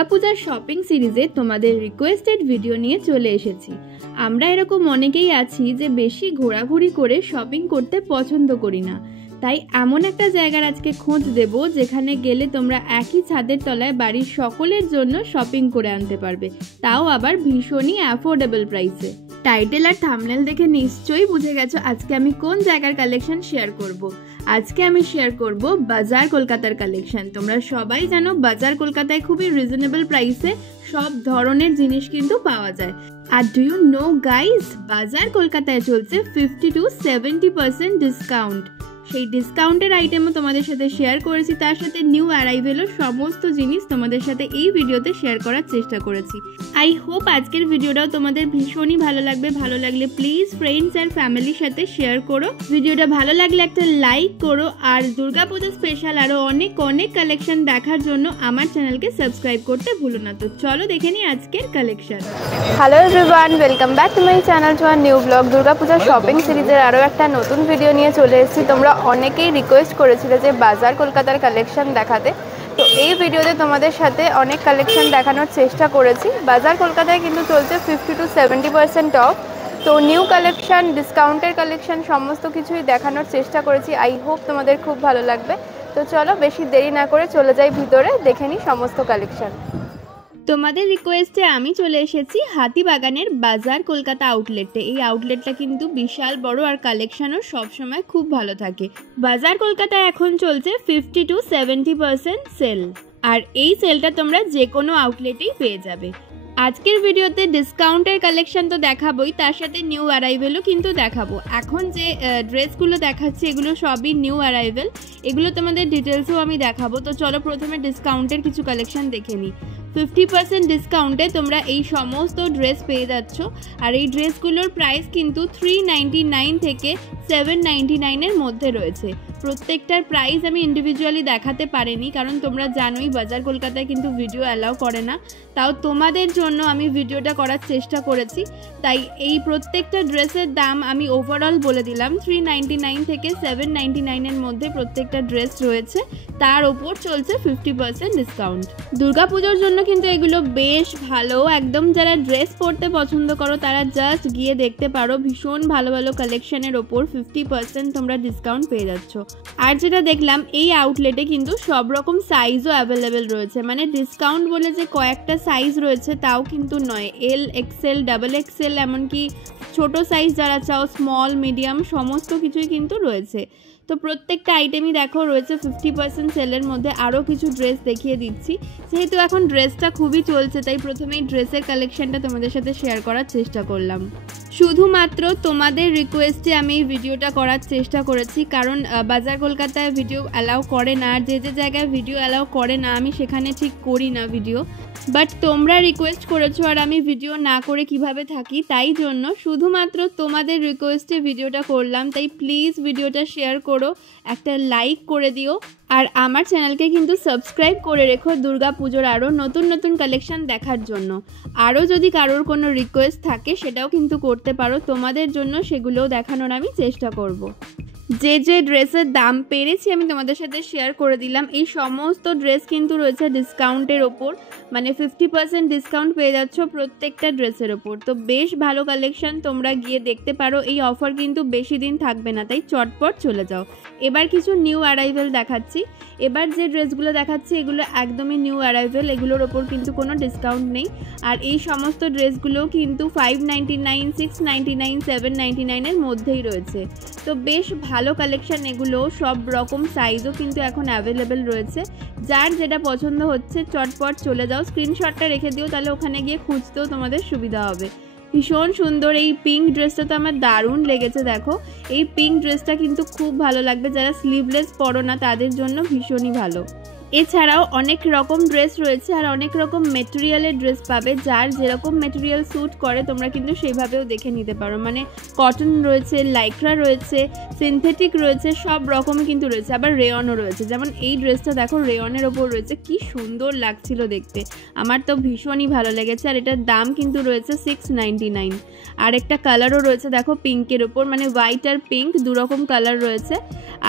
দুর্গাপূজার শপিং সিরিজে তোমাদের রিকোয়েস্টেড ভিডিও নিয়ে চলে এসেছি। আমরা এরকম অনেকেই আছি যে বেশি ঘোরাঘুরি করে শপিং করতে পছন্দ করি না, তাই এমন একটা জায়গার আজকে খোঁজ দেব যেখানে গেলে তোমরা একই ছাদের তলায় বাড়ির সকলের জন্য শপিং করে আনতে পারবে, তাও আবার ভীষণই অ্যাফোর্ডেবল প্রাইসে। টাইটেল আর থাম্বনেল দেখে নিশ্চয়ই বুঝে গেছো আজকে আমি কোন জায়গার কালেকশন শেয়ার করব। আজকে আমি শেয়ার করব বাজার কলকাতার কালেকশন। তোমরা সবাই জানো বাজার কলকাতায় খুবই রিজনেবল প্রাইসে সব ধরনের জিনিস কিন্তু পাওয়া যায়। আর ডু ইউ নো গাইস, বাজার কলকাতায় চলছে 50 to 70% ডিসকাউন্ট। সেই ডিসকাউন্টের আইটেমও তোমাদের সাথে শেয়ার করেছি, তার সাথে নিউ অ্যারাইভেলও সমস্ত জিনিস তোমাদের সাথে এই ভিডিওতে শেয়ার করার চেষ্টা করেছি। আই হোপ আজকের ভিডিওটাও তোমাদের ভীষণই ভালো লাগবে। ভালো লাগলে প্লিজ ফ্রেন্ডস আর ফ্যামিলির সাথে শেয়ার করো। ভিডিওটা ভালো লাগলে একটা লাইক করো, আর দুর্গাপূজা স্পেশাল আরও অনেক অনেক কালেকশন দেখার জন্য আমার চ্যানেলকে সাবস্ক্রাইব করতে ভুলো না। তো চলো দেখে নিই আজকের collection. Hello everyone, welcome back to my channel to our new blog. Durga Puja shopping সিরিজের আরও একটা নতুন ভিডিও নিয়ে চলে এসেছি। তোমরা অনেকেই রিকোয়েস্ট করেছিলে যে বাজার কলকাতার কালেকশন দেখাতে, তো এই ভিডিওতে তোমাদের সাথে অনেক কালেকশন দেখানোর চেষ্টা করেছি। বাজার কলকাতায় কিন্তু চলছে 50 to 70% অফ। তো নিউ কালেকশন, ডিসকাউন্টের কালেকশন সমস্ত কিছুই দেখানোর চেষ্টা করেছি। আই হোপ তোমাদের খুব ভালো লাগবে। তো চলো বেশি দেরি না করে চলে যাই ভিতরে, দেখে নিই সমস্ত কালেকশন। তোমাদের রিকোয়েস্টে আমি চলে এসেছি হাতিবাগানের বাজার কলকাতা আউটলেটে। এই আউটলেটটা কিন্তু বিশাল বড় আর কালেকশনও সবসময় খুব ভালো থাকে। বাজার কলকাতায় এখন চলছে 50 to 70% সেল, আর এই সেলটা তোমরা যে কোনো আউটলেটেই পেয়ে যাবে। আজকের ভিডিওতে ডিসকাউন্টের কালেকশন তো দেখাবোই, তার সাথে নিউ অ্যারাইভেলও কিন্তু দেখাবো। এখন যে ড্রেসগুলো দেখাচ্ছি এগুলো সবই নিউ অ্যারাইভেল, এগুলো তোমাদের ডিটেলসও আমি দেখাবো। তো চলো প্রথমে ডিসকাউন্টের কিছু কালেকশন দেখে নিই। 50% ডিসকাউন্টে তোমরা এই সমস্ত ড্রেস পেয়ে যাচ্ছ, আর এই ড্রেসগুলোর প্রাইস কিন্তু 399 থেকে 799 এর মধ্যে রয়েছে। প্রত্যেকটার প্রাইস আমি ইন্ডিভিজুয়ালি দেখাতে পারিনি, কারণ তোমরা জানোই বাজার কলকাতায় কিন্তু ভিডিও অ্যালাউ করে না। তাও তোমাদের জন্য আমি ভিডিওটা করার চেষ্টা করেছি, তাই এই প্রত্যেকটা ড্রেসের দাম আমি ওভারঅল বলে দিলাম। 399 থেকে 799 এর মধ্যে প্রত্যেকটা ড্রেস রয়েছে, তার ওপর চলছে 50% ডিসকাউন্ট। দুর্গাপুজোর জন্য কিন্তু এগুলো বেশ ভালো। একদম যারা ড্রেস পরতে পছন্দ করো তারা জাস্ট গিয়ে দেখতে পারো, ভীষণ ভালো ভালো কালেকশনের ওপর 50% তোমরা ডিসকাউন্ট পেয়ে যাচ্ছ। আর যেটা দেখলাম এই আউটলেটে কিন্তু সব রকম সাইজও অ্যাভেলেবেল রয়েছে, মানে ডিসকাউন্ট বলে যে কয়েকটা সাইজ রয়েছে তাও কিন্তু নয়। এল, এক্সেল, ডাবল এক্সেল, এমনকি ছোট সাইজ যারা চাও, স্মল, মিডিয়াম সমস্ত কিছুই কিন্তু রয়েছে। তো প্রত্যেকটা আইটেমই দেখো রয়েছে 50% সেলের মধ্যে। আরও কিছু ড্রেস দেখিয়ে দিচ্ছি, যেহেতু এখন ড্রেসটা খুবই চলছে তাই প্রথমেই ড্রেসের কালেকশনটা তোমাদের সাথে শেয়ার করার চেষ্টা করলাম। শুধুমাত্র তোমাদের রিকোয়েস্টে আমি এই ভিডিওটা করার চেষ্টা করেছি, কারণ বাজার কলকাতায় ভিডিও অ্যালাউ করে না, আর যে যে জায়গায় ভিডিও অ্যালাউ করে না আমি সেখানে ঠিক করি না ভিডিও। বাট তোমরা রিকোয়েস্ট করেছো আর আমি ভিডিও না করে কিভাবে থাকি, তাই জন্য শুধুমাত্র তোমাদের রিকোয়েস্টে ভিডিওটা করলাম। তাই প্লিজ ভিডিওটা শেয়ার করো, একটা লাইক করে দিও, আর আমার চ্যানেলকে কিন্তু সাবস্ক্রাইব করে রেখো দুর্গা পুজোর আরও নতুন নতুন কালেকশন দেখার জন্য। আরও যদি কারোর কোনো রিকোয়েস্ট থাকে সেটাও কিন্তু করতে পারো, তোমাদের জন্য সেগুলোও দেখানোর আমি চেষ্টা করব। যে যে ড্রেসের দাম পেরেছি আমি তোমাদের সাথে শেয়ার করে দিলাম। এই সমস্ত ড্রেস কিন্তু রয়েছে ডিসকাউন্টের ওপর, মানে 50% ডিসকাউন্ট পেয়ে যাচ্ছ প্রত্যেকটা ড্রেসের ওপর। তো বেশ ভালো কালেকশন, তোমরা গিয়ে দেখতে পারো। এই অফার কিন্তু বেশি দিন থাকবে না, তাই চটপট চলে যাও। এবার কিছু নিউ অ্যারাইভেল দেখাচ্ছি। এবার যে ড্রেসগুলো দেখাচ্ছি এগুলো একদমই নিউ অ্যারাইভেল, এগুলোর ওপর কিন্তু কোনো ডিসকাউন্ট নেই। আর এই সমস্ত ড্রেসগুলো কিন্তু 599, 699, 799 এর মধ্যেই রয়েছে। তো বেশ ভালো কালেকশন এগুলো, সব রকম সাইজও কিন্তু এখন অ্যাভেলেবেল রয়েছে। যার যেটা পছন্দ হচ্ছে চটপট চলে যাও, স্ক্রিনশটটা রেখে দিও, তাহলে ওখানে গিয়ে খুঁজতেও তোমাদের সুবিধা হবে। ভীষণ সুন্দর এই পিঙ্ক ড্রেসটা তো আমার দারুণ লেগেছে। দেখো এই পিঙ্ক ড্রেসটা কিন্তু খুব ভালো লাগবে, যারা স্লিভলেস পরো না তাদের জন্য ভীষণই ভালো। এছাড়াও অনেক রকম ড্রেস রয়েছে আর অনেক রকম মেটেরিয়ালের ড্রেস পাবে, যার যেরকম মেটেরিয়াল স্যুট করে তোমরা কিন্তু সেইভাবেও দেখে নিতে পারো। মানে কটন রয়েছে, লাইক্রা রয়েছে, সিনথেটিক রয়েছে, সব রকমই কিন্তু রয়েছে। আবার রেয়নও রয়েছে, যেমন এই ড্রেসটা দেখো রেয়নের ওপর রয়েছে, কি সুন্দর লাগছিল দেখতে, আমার তো ভীষণই ভালো লেগেছে। আর এটার দাম কিন্তু রয়েছে 699। আর একটা কালারও রয়েছে দেখো পিঙ্কের ওপর, মানে হোয়াইট আর পিঙ্ক দুরকম কালার রয়েছে।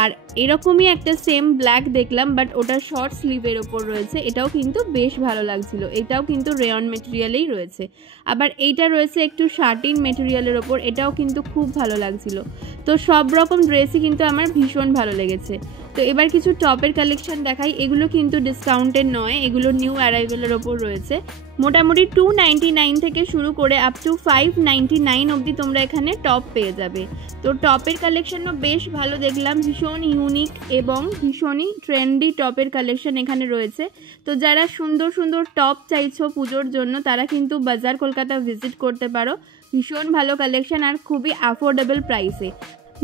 আর এরকমই একটা সেম ব্ল্যাক দেখলাম, বাট ওটা শর্ট স্লিভের ওপর রয়েছে, এটাও কিন্তু বেশ ভালো লাগছিল। এটাও কিন্তু রেয়ন মেটেরিয়ালেই রয়েছে। আবার এইটা রয়েছে একটু শার্টিন মেটেরিয়ালের ওপর, এটাও কিন্তু খুব ভালো লাগছিল। তো সব রকম ড্রেসই কিন্তু আমার ভীষণ ভালো লেগেছে। তো এবার কিছু টপের কালেকশন দেখাই। এগুলো কিন্তু ডিসকাউন্টের নয়, এগুলো নিউ অ্যারাইভেলের ওপর রয়েছে। মোটামুটি 299 থেকে শুরু করে আপ টু 599 অবধি তোমরা এখানে টপ পেয়ে যাবে। তো টপের কালেকশনও বেশ ভালো দেখলাম, ভীষণ ইউনিক এবং ভীষণই ট্রেন্ডি টপের কালেকশন এখানে রয়েছে। তো যারা সুন্দর সুন্দর টপ চাইছো পুজোর জন্য, তারা কিন্তু বাজার কলকাতা ভিজিট করতে পারো। ভীষণ ভালো কালেকশন আর খুবই অ্যাফোর্ডেবল প্রাইসে।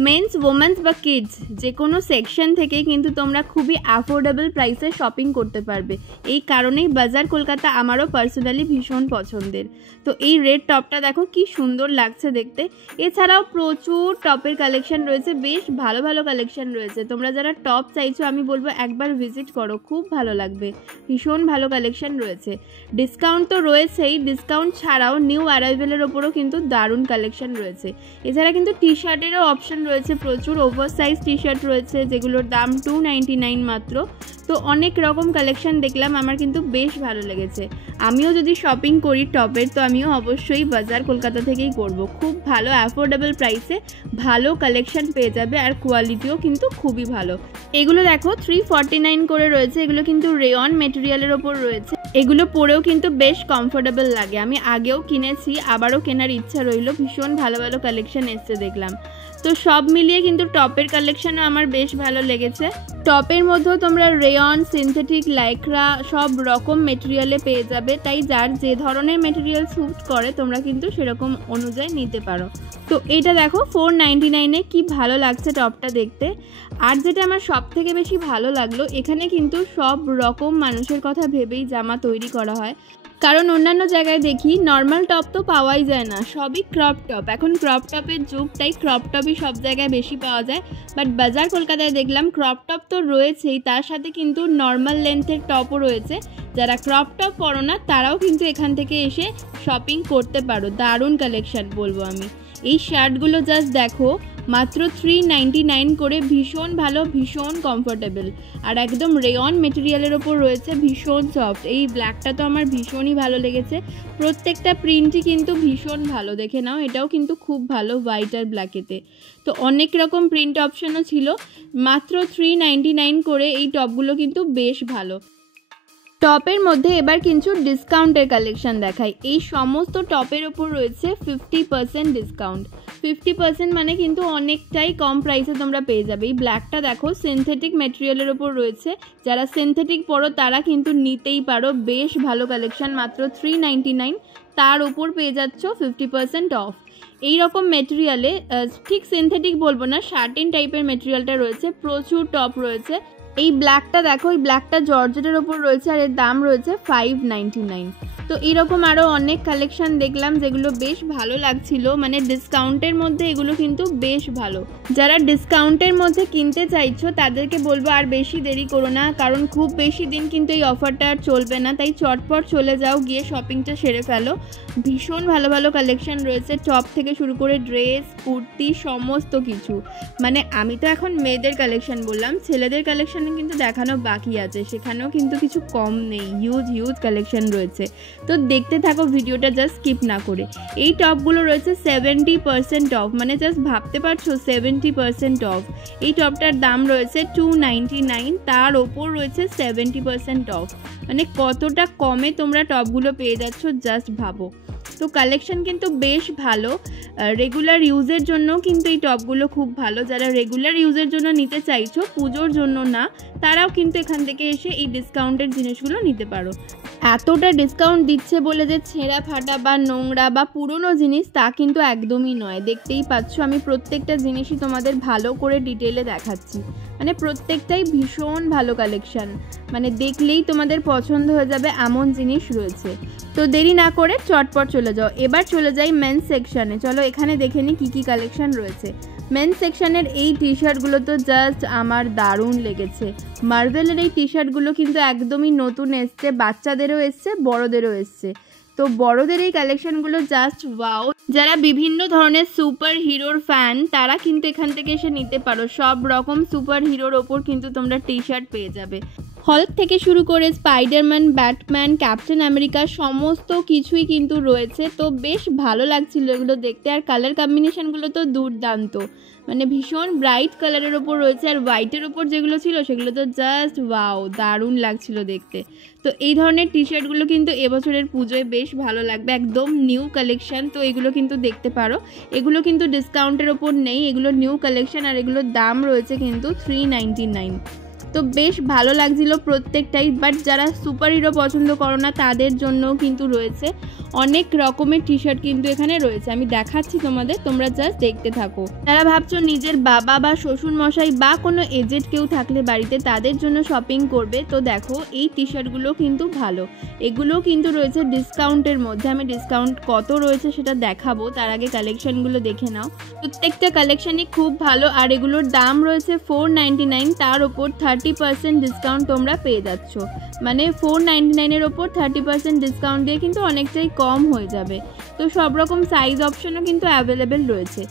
মেন্স, ওমেন্স বা কিডস যে কোনো সেকশন থেকে কিন্তু তোমরা খুবই অ্যাফোর্ডেবল প্রাইসে শপিং করতে পারবে। এই কারণেই বাজার কলকাতা আমারও পার্সোনালি ভীষণ পছন্দের। তো এই রেড টপটা দেখো কি সুন্দর লাগছে দেখতে। এছাড়াও প্রচুর টপের কালেকশন রয়েছে, বেশ ভালো ভালো কালেকশন রয়েছে। তোমরা যারা টপ চাইছো আমি বলবো একবার ভিজিট করো, খুব ভালো লাগবে। ভীষণ ভালো কালেকশন রয়েছে। ডিসকাউন্ট তো রয়েছেই, ডিসকাউন্ট ছাড়াও নিউ অ্যারাইভেলের ওপরও কিন্তু দারুণ কালেকশন রয়েছে। এছাড়া কিন্তু টি শার্টেরও অপশন রয়েছে, প্রচুর ওভার সাইজ টি শার্ট রয়েছে যেগুলোর দাম 299 মাত্র। তো অনেক রকম কালেকশন দেখলাম, আমার কিন্তু বেশ ভালো লেগেছে। আমিও যদি শপিং করি টপের, তো আমিও অবশ্যই বাজার কলকাতা থেকেই করব। খুব ভালো অ্যাফোর্ডেবল প্রাইসে ভালো কালেকশন পেয়ে যাবে, আর কোয়ালিটিও কিন্তু খুবই ভালো। এগুলো দেখো 349 করে রয়েছে, এগুলো কিন্তু রেয়ন মেটেরিয়ালের ওপর রয়েছে। এগুলো পরেও কিন্তু বেশ কমফোর্টেবল লাগে। আমি আগেও কিনেছি, আবারও কেনার ইচ্ছা রইল। ভীষণ ভালো ভালো কালেকশন এসছে দেখলাম। তো সব মিলিয়ে কিন্তু টপের কালেকশনও আমার বেশ ভালো লেগেছে। টপের মধ্যেও তোমরা রেয়ন, সিনথেটিক, লাইক্রা সব রকম মেটেরিয়ালে পেয়ে যাবে। তাই যার যে ধরনের মেটেরিয়াল স্যুট করে তোমরা কিন্তু সেরকম অনুযায়ী নিতে পারো। তো এটা দেখো 499-এ কি ভালো লাগছে টপটা দেখতে। আর যেটা আমার সব থেকে বেশি ভালো লাগলো, এখানে কিন্তু সব রকম মানুষের কথা ভেবেই জামা তৈরি করা হয়। কারণ অন্যান্য জায়গায় দেখি নর্মাল টপ তো পাওয়াই যায় না, সবই ক্রপ টপ। এখন ক্রপ টপের যুগ, তাই ক্রপ টপই সব জায়গায় বেশি পাওয়া যায়। বাট বাজার কলকাতায় দেখলাম ক্রপ টপ তো রয়েছেই, তার সাথে কিন্তু নর্মাল লেন্থের টপও রয়েছে। যারা ক্রপ টপ পরো না তারাও কিন্তু এখান থেকে এসে শপিং করতে পারো। দারুণ কালেকশন বলবো আমি। এই শার্টগুলো জাস্ট দেখো, মাত্র 399 করে, ভীষণ ভালো, ভীষণ কমফোর্টেবল, আর একদম রেয়ন মেটেরিয়ালের ওপর রয়েছে, ভীষণ সফট। এই ব্ল্যাকটা তো আমার ভীষণই ভালো লেগেছে। প্রত্যেকটা প্রিন্টই কিন্তু ভীষণ ভালো, দেখে নাও। এটাও কিন্তু খুব ভালো, হোয়াইট আর ব্ল্যাকেতে। তো অনেক রকম প্রিন্ট অপশানও ছিল। মাত্র 399 করে এই টপগুলো কিন্তু বেশ ভালো। টপের মধ্যে এবার কিছু ডিসকাউন্টের কালেকশন দেখাই। এই সমস্ত টপের ওপর রয়েছে 50% ডিসকাউন্ট। 50% মানে কিন্তু অনেকটাই কম প্রাইসে তোমরা পেয়ে যাবে। এই ব্ল্যাকটা দেখো সিনথেটিক মেটেরিয়ালের ওপর রয়েছে, যারা সিনথেটিক পরো তারা কিন্তু নিতেই পারো। বেশ ভালো কালেকশন, মাত্র 399, তার ওপর পেয়ে যাচ্ছ 50% অফ। এই রকম মেটেরিয়ালে, ঠিক সিনথেটিক বলবো না, শার্টিন টাইপের মেটেরিয়ালটা রয়েছে। প্রচুর টপ রয়েছে। এই ব্ল্যাকটা দেখো, এই ব্ল্যাকটা জর্জেটের ওপর রয়েছে, আর এর দাম রয়েছে 599। তো এরকম আরও অনেক কালেকশন দেখলাম যেগুলো বেশ ভালো লাগছিল, মানে ডিসকাউন্টের মধ্যে এগুলো কিন্তু বেশ ভালো। যারা ডিসকাউন্টের মধ্যে কিনতে চাইছো তাদেরকে বলবো আর বেশি দেরি করো না, কারণ খুব বেশি দিন কিন্তু এই অফারটা আর চলবে না। তাই চটপট চলে যাও, গিয়ে শপিংটা সেরে ফেলো। ভীষণ ভালো ভালো কালেকশন রয়েছে, টপ থেকে শুরু করে ড্রেস, কুর্তি, সমস্ত কিছু। মানে আমি তো এখন মেয়েদের কালেকশন বললাম, ছেলেদের কালেকশন কিন্তু দেখানো বাকি আছে, সেখানেও কিন্তু কিছু কম নেই। হিউজ কালেকশন রয়েছে। তো দেখতে থাকো ভিডিওটা, জাস্ট স্কিপ না করে। এই টপগুলো রয়েছে 70% অফ, মানে জাস্ট ভাবতে পারছো 70% অফ। এই টপটার দাম রয়েছে 299, তার ওপর রয়েছে 70% অফ। মানে কতটা কমে তোমরা টপগুলো পেয়ে যাচ্ছ জাস্ট ভাবো। তো কালেকশন কিন্তু বেশ ভালো। রেগুলার ইউজের জন্য কিন্তু এই টপগুলো খুব ভালো। যারা রেগুলার ইউজের জন্য নিতে চাইছো, পুজোর জন্য না, তারাও কিন্তু এখান থেকে এসে এই ডিসকাউন্টের জিনিসগুলো নিতে পারো। এতটা ডিসকাউন্ট দিচ্ছে বলে যে ছেঁড়া ফাটা বা নোংরা বা পুরনো জিনিস তা কিন্তু একদমই নয়। দেখতেই পাচ্ছ আমি প্রত্যেকটা জিনিসই তোমাদের ভালো করে ডিটেলে দেখাচ্ছি। মানে প্রত্যেকটাই ভীষণ ভালো কালেকশন, মানে দেখলেই তোমাদের পছন্দ হয়ে যাবে এমন জিনিস রয়েছে। তো দেরি না করে চটপট চলে যাও। এবার চলে যাই মেন্স সেকশানে। চলো এখানে দেখে নিই কী কী কালেকশন রয়েছে। মেন্স সেকশানের এই টি শার্টগুলো তো জাস্ট আমার দারুণ লেগেছে। মার্ভেলের এই টি শার্টগুলো কিন্তু একদমই নতুন এসছে, বাচ্চাদেরও এসছে, বড়োদেরও এসছে। তো বড়দের এই কালেকশনগুলো জাস্ট ওয়াও। যারা বিভিন্ন ধরনের সুপার হিরোর ফ্যান তারা কিন্তু এখান থেকে এসে নিতে পারো। সব রকম সুপার হিরোর ওপর কিন্তু তোমরা টি শার্ট পেয়ে যাবে। হল্ক থেকে শুরু করে স্পাইডারম্যান, ব্যাটম্যান, ক্যাপ্টেন আমেরিকা সমস্ত কিছুই কিন্তু রয়েছে। তো বেশ ভালো লাগছিল এগুলো দেখতে। আর কালার কম্বিনেশনগুলো তো দুর্দান্ত, মানে ভীষণ ব্রাইট কালারের ওপর রয়েছে। আর হোয়াইটের ওপর যেগুলো ছিল সেগুলো তো জাস্ট ওয়াও, দারুণ লাগছিল দেখতে। তো এই ধরনের টি শার্টগুলো কিন্তু এবছরের পুজোয় বেশ ভালো লাগবে, একদম নিউ কালেকশন। তো এগুলো কিন্তু দেখতে পারো, এগুলো কিন্তু ডিসকাউন্টের ওপর নেই, এগুলো নিউ কালেকশন। আর এগুলোর দাম রয়েছে কিন্তু 399। তো বেশ ভালো লাগছিল প্রত্যেকটাই। বাট যারা সুপার হিরো পছন্দ করো না তাদের জন্যও কিন্তু রয়েছে অনেক রকমের টি শার্ট কিন্তু এখানে রয়েছে। আমি দেখাচ্ছি তোমাদের, তোমরা জাস্ট দেখতে থাকো। যারা ভাবছো নিজের বাবা বা শ্বশুর মশাই বা কোনো এজেড কেউ থাকলে বাড়িতে তাদের জন্য শপিং করবে, তো দেখো এই টি শার্টগুলো কিন্তু ভালো। এগুলো কিন্তু রয়েছে ডিসকাউন্টের মধ্যে। আমি ডিসকাউন্ট কত রয়েছে সেটা দেখাবো, তার আগে কালেকশনগুলো দেখে নাও। প্রত্যেকটা কালেকশনই খুব ভালো। আর এগুলোর দাম রয়েছে 499, তার ওপর 30% ডিসকাউন্ট তোমরা পেয়ে যাচ্ছ। মানে 499-এর ওপর 30% ডিসকাউন্ট দিয়ে কিন্তু অনেকটাই কম হয়ে যাবে। তো সব রকম সাইজ অপশনও কিন্তু অ্যাভেলেবেল রয়েছে।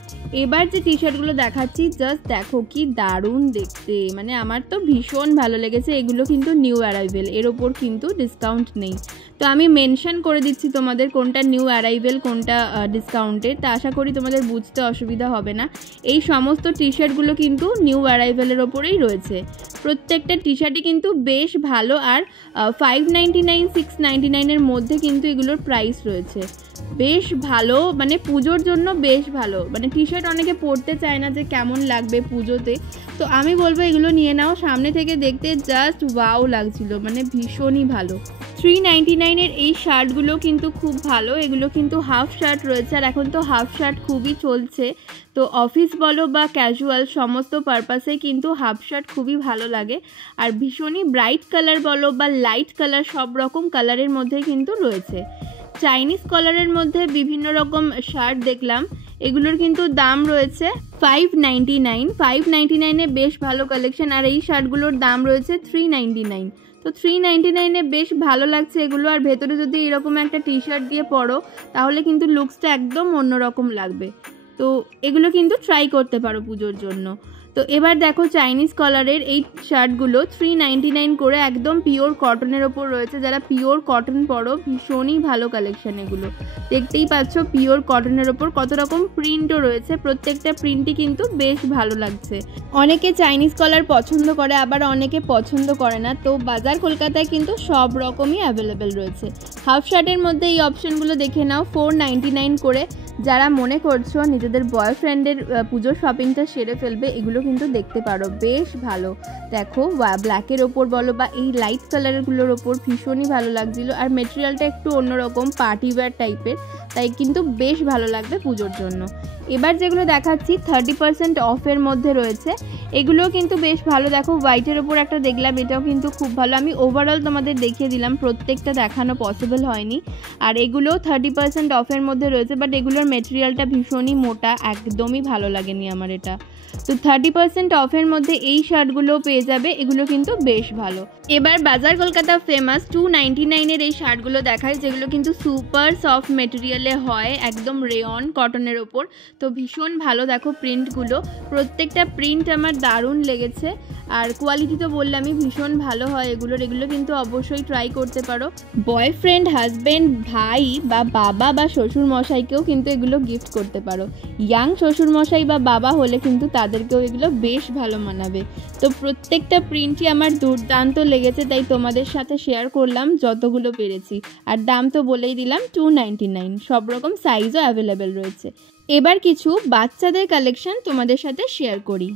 এবার যে টি শার্টগুলো দেখাচ্ছি জাস্ট দেখো কি দারুণ দেখতে, মানে আমার তো ভীষণ ভালো লেগেছে। এগুলো কিন্তু নিউ অ্যারাইভেল, এর ওপর কিন্তু ডিসকাউন্ট নেই। তো আমি মেনশন করে দিচ্ছি তোমাদের কোনটা নিউ অ্যারাইভেল কোনটা ডিসকাউন্টের, তা আশা করি তোমাদের বুঝতে অসুবিধা হবে না। এই সমস্ত টি শার্টগুলো কিন্তু নিউ অ্যারাইভেলের ওপরেই রয়েছে। প্রত্যেকটা টি শার্টই কিন্তু বেশ ভালো। আর 599, 699-এর মধ্যে কিন্তু এগুলোর প্রাইস রয়েছে। বেশ ভালো, মানে পুজোর জন্য বেশ ভালো। মানে টি শার্ট অনেকে পরতে চায় না যে কেমন লাগবে পুজোতে, তো আমি বলবো এগুলো নিয়ে নাও। সামনে থেকে দেখতে জাস্ট ওয়াও লাগছিল, মানে ভীষণই ভালো। 399-এর এই শার্টগুলো কিন্তু খুব ভালো। এগুলো কিন্তু হাফ শার্ট রয়েছে, আর এখন তো হাফ শার্ট খুবই চলছে। তো অফিস বলো বা ক্যাজুয়াল সমস্ত পারপাসে কিন্তু হাফ শার্ট খুবই ভালো লাগে। আর ভীষণই ব্রাইট কালার বলো বা লাইট কালার, সব রকম কালারের মধ্যেই কিন্তু রয়েছে। চাইনিজ কলারের মধ্যে বিভিন্ন রকম শার্ট দেখলাম, এগুলোর কিন্তু দাম রয়েছে 599। 599-এ বেশ ভালো কালেকশন। আর এই শার্টগুলোর দাম রয়েছে 399। তো 399-এ বেশ ভালো লাগছে এগুলো। আর ভেতরে যদি এরকম একটা টি শার্ট দিয়ে পরো তাহলে কিন্তু লুকসটা একদম অন্যরকম লাগবে। তো এগুলো কিন্তু ট্রাই করতে পারো পুজোর জন্য। তো এবার দেখো চাইনিজ কলারের এই শার্টগুলো 399 করে একদম পিওর কটনের ওপর রয়েছে। যারা পিওর কটন পরো ভীষণই ভালো কালেকশন। এগুলো দেখতেই পাচ্ছ পিওর কটনের ওপর কত রকম প্রিন্টও রয়েছে, প্রত্যেকটা প্রিন্টই কিন্তু বেশ ভালো লাগছে। অনেকে চাইনিজ কলার পছন্দ করে, আবার অনেকে পছন্দ করে না। তো বাজার কলকাতায় কিন্তু সব রকমই অ্যাভেলেবেল রয়েছে। হাফ শার্টের মধ্যে এই অপশনগুলো দেখে নাও 499 করে। যারা মনে করছো নিজেদের বয়ফ্রেন্ডের পুজোর শপিংটা সেরে ফেলবে, এগুলো কিন্তু দেখতে পারো, বেশ ভালো। দেখো ব্ল্যাকের ওপর বলো বা এই লাইট কালারগুলোর ওপর ভীষণই ভালো লাগছিল। আর মেটেরিয়ালটা একটু অন্যরকম পার্টি ওয়্যার টাইপের, তাই কিন্তু বেশ ভালো লাগবে পুজোর জন্য। এবার যেগুলো দেখাচ্ছি 30% অফের মধ্যে রয়েছে, এগুলো কিন্তু বেশ ভালো। দেখো হোয়াইটের ওপর একটা দেখলাম, এটাও কিন্তু খুব ভালো। আমি ওভারঅল তোমাদের দেখিয়ে দিলাম, প্রত্যেকটা দেখানো পসিবল হয়নি। আর এগুলোও 30% অফের মধ্যে রয়েছে, বাট এগুলোর মেটেরিয়ালটা ভীষণই মোটা, একদমই ভালো লাগেনি আমার এটা। তো 30% অফের মধ্যে এই শার্টগুলোও পেয়ে যাবে, এগুলো কিন্তু বেশ ভালো। এবার বাজার কলকাতা ফেমাস 299-এর এই শার্টগুলো দেখায়, যেগুলো কিন্তু সুপার সফট মেটেরিয়ালে হয়, একদম রেয়ন কটনের ওপর। তো ভীষণ ভালো, দেখো প্রিন্টগুলো, প্রত্যেকটা প্রিন্ট আমার দারুণ লেগেছে। আর কোয়ালিটি তো বললামই ভীষণ ভালো হয় এগুলোর। এগুলো কিন্তু অবশ্যই ট্রাই করতে পারো। বয়ফ্রেন্ড, হাজব্যান্ড, ভাই বা বাবা বা শ্বশুর মশাইকেও কিন্তু এগুলো গিফট করতে পারো। ইয়াং শ্বশুর মশাই বা বাবা হলে কিন্তু তাদেরকেও এগুলো বেশ ভালো মানাবে। তো প্রত্যেকটা প্রিন্টই আমার দুর্দান্ত লেগেছে, তাই তোমাদের সাথে শেয়ার করলাম যতগুলো পেরেছি। আর দাম তো বলেই দিলাম 299, সব রকম সাইজও অ্যাভেলেবেল রয়েছে। এবার কিছু বাচ্চাদের কালেকশন তোমাদের সাথে শেয়ার করি।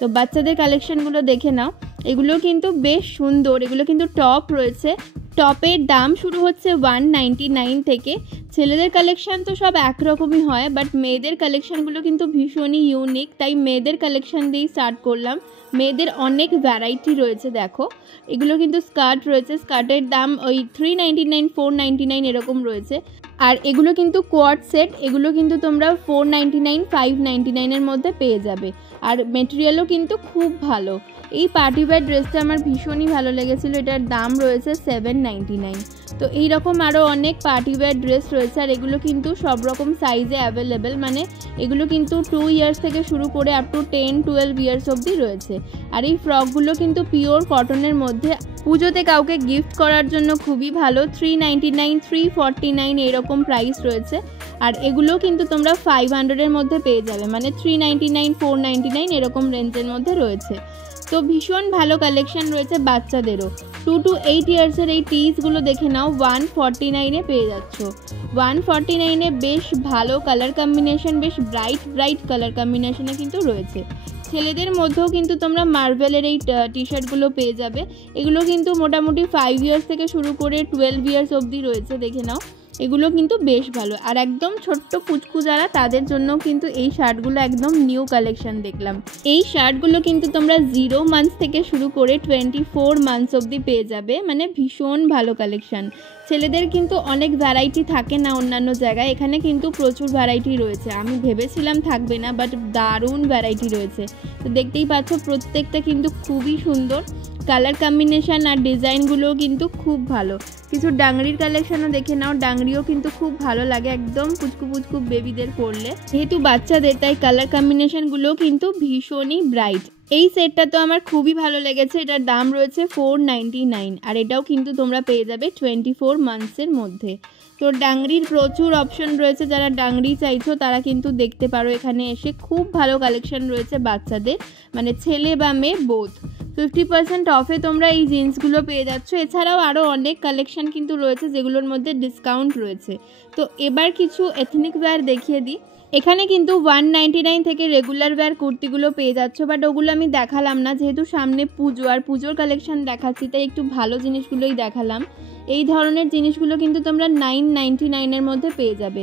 তো বাচ্চাদের কালেকশনগুলো দেখে নাও, এগুলো কিন্তু বেশ সুন্দর। এগুলো কিন্তু টপ রয়েছে, টপের দাম শুরু হচ্ছে 199 থেকে। ছেলেদের কালেকশান তো সব একরকমই হয়, বাট মেয়েদের কালেকশানগুলো কিন্তু ভীষণই ইউনিক, তাই মেয়েদের কালেকশান দিয়েই স্টার্ট করলাম। মেয়েদের অনেক ভ্যারাইটি রয়েছে, দেখো এগুলো কিন্তু স্কার্ট রয়েছে, স্কার্টের দাম ওই 399, 499 এরকম রয়েছে। আর এগুলো কিন্তু কোয়ার্ড সেট, এগুলো কিন্তু তোমরা 499, 599-এর মধ্যে পেয়ে যাবে। আর মেটেরিয়ালও কিন্তু খুব ভালো। এই পার্টি ওয়্যার ড্রেসটা আমার ভীষণই ভালো লেগেছিলো, এটার দাম রয়েছে 799। তো এইরকম আরও অনেক পার্টিওয়্যার ড্রেস রয়েছে, আর এগুলো কিন্তু সব রকম সাইজে অ্যাভেলেবেল, মানে এগুলো কিন্তু 2 ইয়ার্স থেকে শুরু করে আপ টু 10-12 ইয়ার্স অবধি রয়েছে। আর এই ফ্রকগুলো কিন্তু পিওর কটনের মধ্যে, পুজোতে কাউকে গিফট করার জন্য খুবই ভালো। 399, 349 এরকম প্রাইস রয়েছে। আর এগুলো কিন্তু তোমরা 500-এর মধ্যে পেয়ে যাবে, মানে 399, 499 এরকম রেঞ্জের মধ্যে রয়েছে। তো ভীষণ ভালো কালেকশন রয়েছে বাচ্চাদেরও। 2 to 8 ইয়ার্সের এই টিসগুলো দেখে নাও, 149-এ পেয়ে যাচ্ছ। 149-এ বেশ ভালো কালার কম্বিনেশন, বেশ ব্রাইট কালার কম্বিনেশনে কিন্তু রয়েছে। ছেলেদের মধ্যেও কিন্তু তোমরা মার্ভেলের এই টি শার্টগুলো পেয়ে যাবে। এগুলো কিন্তু মোটামুটি 5 ইয়ার্স থেকে শুরু করে 12 ইয়ার্স অবধি রয়েছে, দেখে নাও। এগুলো কিন্তু বেশ ভালো, আর একদম ছোট্ট কুচকু যারা তাদের জন্য কিন্তু এই শার্টগুলো একদম নিউ কালেকশন দেখলাম। এই শার্টগুলো কিন্তু তোমরা 0 মান্থস থেকে শুরু করে 24 মান্থস অবধি পেয়ে যাবে, মানে ভীষণ ভালো কালেকশন। ছেলেদের কিন্তু অনেক ভ্যারাইটি থাকে না অন্যান্য জায়গায়, এখানে কিন্তু প্রচুর ভ্যারাইটি রয়েছে। আমি ভেবেছিলাম থাকবে না, বাট দারুণ ভ্যারাইটি রয়েছে। তো দেখতেই পাচ্ছ প্রত্যেকটা কিন্তু খুবই সুন্দর, কালার কম্বিনেশান আর ডিজাইনগুলোও কিন্তু খুব ভালো। কিছু ডাংরির কালেকশনও দেখে নাও, ডাংরিও কিন্তু খুব ভালো লাগে একদম পুচকু বেবিদের পরলে। যেহেতু বাচ্চাদের, তাই কালার কম্বিনেশনগুলোও কিন্তু ভীষণই ব্রাইট। এই সেটটা তো আমার খুবই ভালো লেগেছে। এটার দাম রয়েছে 499, আর এটাও কিন্তু তোমরা পেয়ে যাবে 24 মান্থসের মধ্যে। তো ডাংরির প্রচুর অপশন রয়েছে, যারা ডাংরি চাইছো তারা কিন্তু দেখতে পারো এখানে এসে। খুব ভালো কালেকশন রয়েছে বাচ্চাদের, মানে ছেলে বা মেয়ে বোথ। 50% অফে তোমরা এই জিন্সগুলো পেয়ে যাচ্ছ। এছাড়াও আরও অনেক কালেকশন কিন্তু রয়েছে যেগুলোর মধ্যে ডিসকাউন্ট রয়েছে। তো এবার কিছু এথনিক ওয়্যার দেখিয়ে দিই। এখানে কিন্তু 199 থেকে রেগুলার ওয়্যার কুর্তিগুলো পেয়ে যাচ্ছ, বাট ওগুলো আমি দেখালাম না, যেহেতু সামনে পুজো আর পুজোর কালেকশন দেখাচ্ছি, তাই একটু ভালো জিনিসগুলোই দেখালাম। এই ধরনের জিনিসগুলো কিন্তু তোমরা 999-এর মধ্যে পেয়ে যাবে।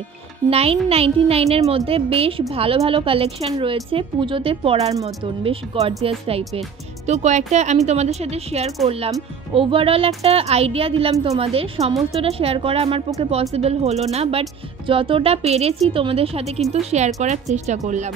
999-এর মধ্যে বেশ ভালো কালেকশন রয়েছে পুজোতে পরার মতন, বেশ গর্জিয়াস টাইপের। তো কয়েকটা আমি তোমাদের সাথে শেয়ার করলাম, ওভারঅল একটা আইডিয়া দিলাম তোমাদের। সমস্তটা শেয়ার করা আমার পক্ষে পসিবল হলো না, বাট যতটা পেরেছি তোমাদের সাথে কিন্তু শেয়ার করার চেষ্টা করলাম।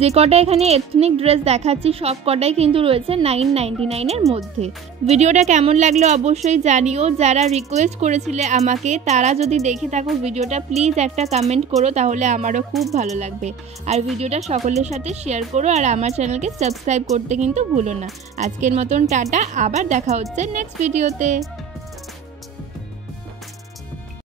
যে কটা এখানে এথনিক ড্রেস দেখাচ্ছি সব কটাই কিন্তু রয়েছে 999-এর মধ্যে। ভিডিওটা কেমন লাগলো অবশ্যই জানিও। যারা রিকোয়েস্ট করেছিলে আমাকে, তারা যদি দেখে থাকো ভিডিওটা, প্লিজ একটা কমেন্ট করো, তাহলে আমারও খুব ভালো লাগবে। আর ভিডিওটা সকলের সাথে শেয়ার করো, আর আমার চ্যানেলকে সাবস্ক্রাইব করতে কিন্তু ভুলো না। আজকের মতন টাটা, আবার দেখা হচ্ছে নেক্সট ভিডিওতে।